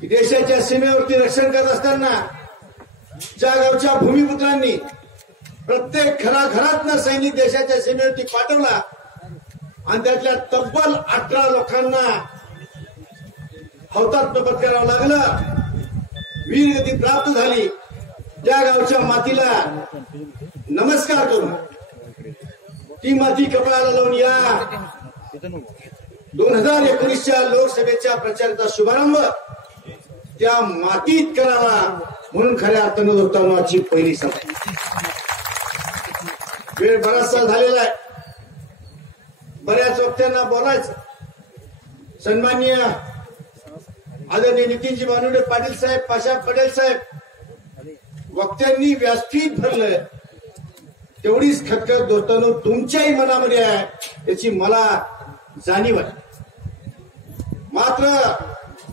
देशाच्या सीमेवरती रक्षण करत असताना ज्या गावच्या भूमिपुत्रांनी प्रत्येक घराघरातनं सैनिक देशाच्या सीमेवरती पाठवला आणि त्यातल्या तब्बल अठरा लोकांना हौतात्म्य पत्करावं लागलं. वीरगती प्राप्त झाली. त्या गावच्या मातीला नमस्कार करून ती माती कपाळाला लावून या. दोन हजार एकोणीसच्या लोकसभेच्या प्रचाराचा शुभारंभ. त्या मातीत करावा म्हणून खऱ्या अर्थानं उत्तमाची पहिली सभा. वेळ बराचसा झालेला आहे. बऱ्याच वक्त्यांना बोलायचं. सन्माननीय आदरणीय नितीनजी बानुडे पाटील साहेब पाशा पटेल साहेब वक्त्यांनी व्यासपीठ भरलं तेवढीच खतखत दोस्तानो तुमच्याही मनामध्ये आहे याची मला जाणीव आहे. मात्र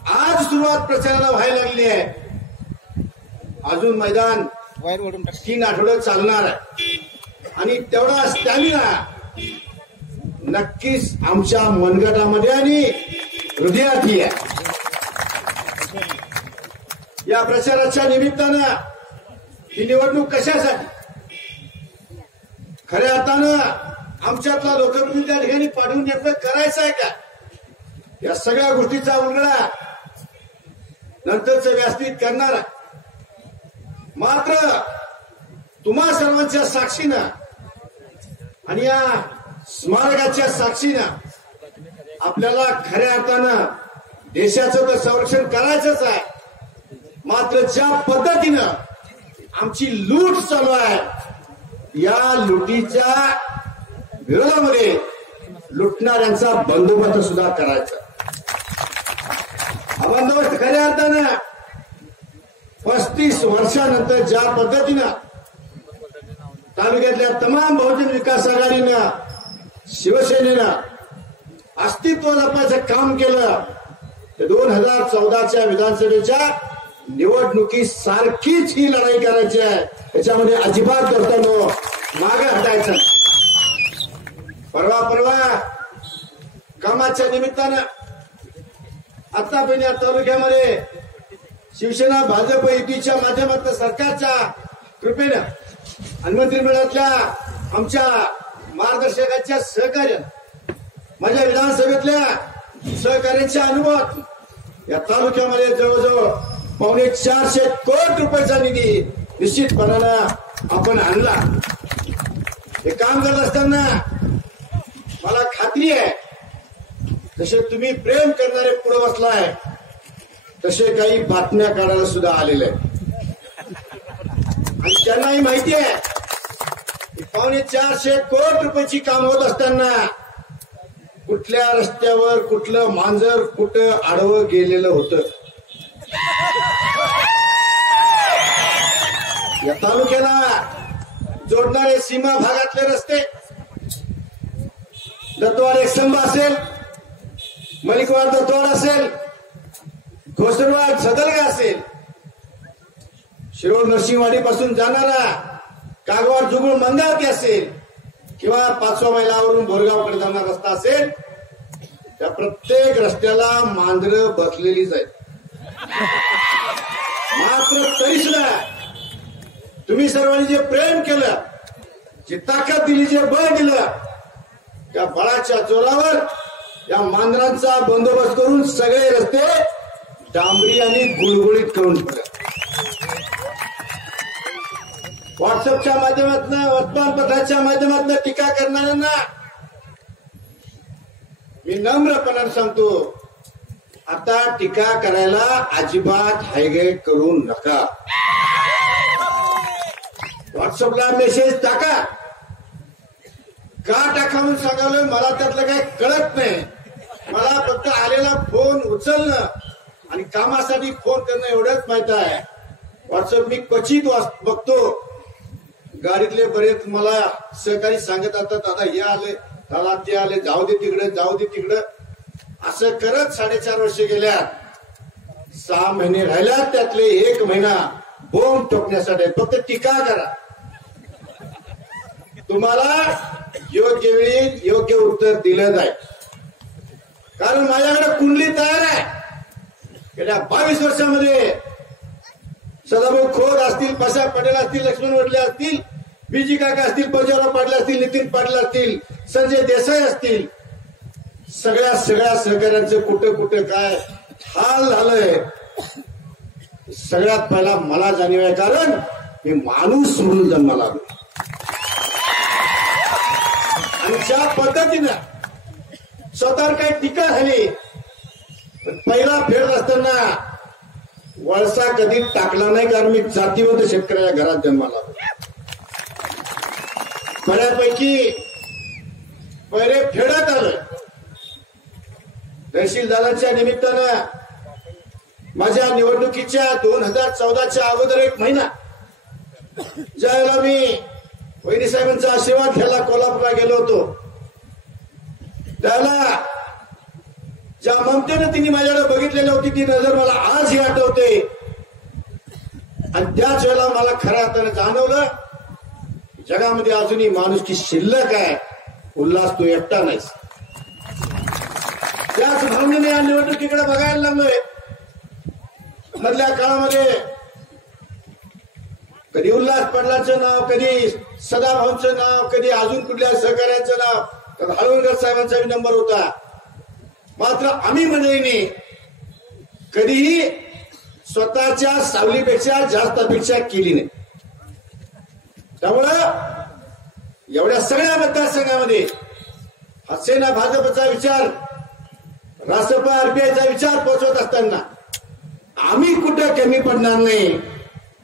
आज सुरुवात प्रचाराला व्हायला लागली आहे. अजून मैदान तीन आठवड्यात चालणार आहे. आणि तेवढा स्टॅमिना नक्कीच आमच्या मनगटामध्ये आणि हृदयातही आहे. या प्रचाराच्या निमित्तानं ही निवडणूक कशासाठी? खऱ्या अर्थानं आमच्यातला लोकप्रतिनिधी त्या ठिकाणी पाठवून नेमकं करायचं आहे का? या सगळ्या गोष्टीचा उलगडा नंतरचं व्यासपीठ करणार मात्र तुम्हा सर्वांच्या साक्षीनं आणि या स्मारकाच्या साक्षीनं आपल्याला खऱ्या अर्थानं देशाचं तर संरक्षण करायचंच आहे. मात्र ज्या पद्धतीनं आमची लूट चालू आहे या लुटीच्या विरोधामध्ये लुटणाऱ्यांचा बंदोबस्त सुद्धा करायचा. हा बंदोबस्त खऱ्या अर्थानं पस्तीस वर्षानंतर ज्या पद्धतीनं तालुक्यातल्या तमाम बहुजन विकास आघाडीनं शिवसेनेनं अस्तित्व जपण्याचं काम केलं ते दोन हजार चौदाच्या विधानसभेच्या निवडणुकी सारखीच ही लढाई करायची आहे. याच्यामध्ये अजिबात करताना हो, मागे हटायचं परवा परवा कामाच्या निमित्तानं आतापर्यंत या तालुक्यामध्ये शिवसेना भाजप युतीच्या माध्यमातून सरकारच्या कृपेनं आणि मंत्रिमंडळातल्या आमच्या मार्गदर्शकाच्या सहकार्य माझ्या विधानसभेतल्या सहकार्यांच्या अनुभवात या तालुक्यामध्ये जवळजवळ पावणे चारशे कोटी रुपयाचा निधी निश्चितपणानं आपण आणला. हे काम करत असताना मला खात्री आहे जसे तुम्ही प्रेम करणारे पुढे बसलाय तसे काही बातम्या काढायला सुद्धा आलेले आणि त्यांनाही माहिती आहे पावणे चारशे कोट रुपयाची काम होत असताना कुठल्या रस्त्यावर कुठलं मांजर कुठं आडवं गेलेलं होतं. या तालुक्याला जोडणारे सीमा भागातले रस्ते दत्तवाड एकसंब असेल मलिकवाड दत्तवाड असेल घोसरवाड सदर्ग असेल. शिरोळ नरसिंहवाडी पासून जाणारा कागवाड जुगुळ मंगावती असेल किंवा पाचवा मैलावरून बोरगावकडे जाणारा रस्ता असेल त्या प्रत्येक रस्त्याला मांजरं बसलेलीच आहेत. मात्र तरी सुद्धा तुम्ही सर्वांनी जे प्रेम केलं जी ताकद दिली जे बळ दिलं त्या बळाच्या जोरावर या मांजरांचा बंदोबस्त करून सगळे रस्ते डांबरी आणि गुळगुळीत करून ठेवले व्हॉट्सअपच्या माध्यमातून वर्तमानपत्राच्या माध्यमातून टीका करणाऱ्यांना मी नम्रपणाने सांगतो आता टीका करायला अजिबात हायगे करू नका. व्हॉट्सअपला मेसेज टाका. का टाकावून म्हणून मला त्यातलं काही कळत नाही. मला फक्त आलेला फोन उचलणं आणि कामासाठी फोन करणं एवढंच माहीत आहे. व्हॉट्सअप मी क्वचित वाच- बघतो. गाडीतले बरेच मला सहकारी सांगत असतात दादा हे आले दादा ते आले जाऊ दे तिकडे जाऊ दे तिकडं. असं करत साडेचार वर्ष गेल्या. सहा महिने राहिल्यात त्यातले एक महिना बोंब टोकण्यासाठी. फक्त टीका करा. तुम्हाला योग्य वेळी योग्य उत्तर दिलं जाईल कारण माझ्याकडे कुंडली तयार आहे. गेल्या बावीस वर्षामध्ये सदाभाऊ खोत असतील पाशा पटेल असतील लक्ष्मण वडले असतील बीजी काका असतील पंजाबराव पाटील असतील नितीन पाटील असतील संजय देसाई असतील सगळ्या सगळ्या सहकाऱ्यांचं कुठं कुठं काय हाल झालंय सगळ्यात पहिला मला जाणीव आहे. कारण मी माणूस म्हणून जन्माला आलो. ज्या पद्धतीनं स्वतःवर काही टीका झाली पहिला फेड असताना वळसा कधी टाकला नाही कारण मी जातीवंत शेतकऱ्याच्या घरात जन्माला बऱ्यापैकी पहिले फेडत आलं. तहसीलदाराच्या निमित्तानं माझ्या निवडणुकीच्या दोन हजार चौदाच्या अगोदर एक महिना ज्यावेळेला मी वहिनी साहेबांचा आशीर्वाद घ्यायला कोल्हापूरला गेलो होतो. त्याला ज्या ममतेनं तिने माझ्याकडे बघितलेली होती ती नजर मला आजही आठवते. आणि त्याच वेळेला मला खऱ्या अर्थानं जाणवलं जगामध्ये अजूनही माणुसकी शिल्लक आहे. उल्हास तू एकटा नाहीस. त्याच भावनेने या निवडणुकीकडे बघायला लागलोय. मधल्या काळामध्ये कधी उल्हास पडलाचं नाव कधी सदाभाऊंचं नाव कधी अजून कुठल्या सहकार्याचं नाव तर हळवणकर साहेबांचा बी नंबर होता. मात्र आम्ही मंडळीने कधीही स्वतःच्या सावलीपेक्षा जास्त अपेक्षा केली नाही. त्यामुळं एवढ्या सगळ्या मतदारसंघामध्ये हा सेना भाजपचा विचार रासपा आरपीआयचा विचार पोहोचवत असताना आम्ही कुठं कमी पडणार नाही?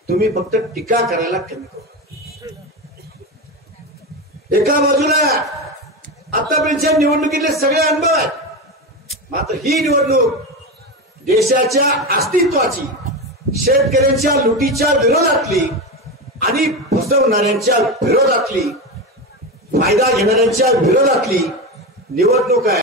तुम्ही फक्त टीका करायला कमी करू. एका बाजूला आतापर्यंतच्या निवडणुकीतले सगळे अनुभव आहेत. मात्र ही निवडणूक देशाच्या अस्तित्वाची शेतकऱ्यांच्या लुटीच्या विरोधातली आणि फसवणाऱ्यांच्या विरोधातली फायदा घेणाऱ्यांच्या विरोधातली निवडणूक आहे.